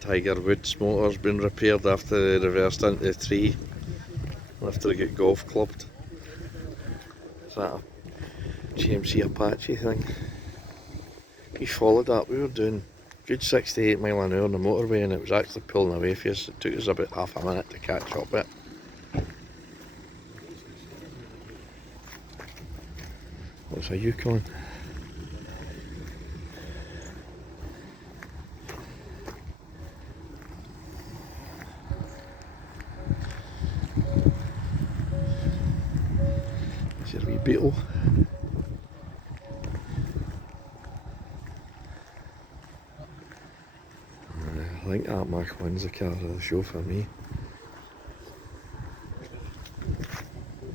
Tiger Woods motor's been repaired after they reversed into the tree after they get golf clubbed. Is that a GMC Apache thing? We followed that, we were doing good 68 mile an hour on the motorway and it was actually pulling away for us. It took us about half a minute to catch up with it. What's a Yukon? Is there a wee Beetle? I think that Mach 1's the car of the show for me.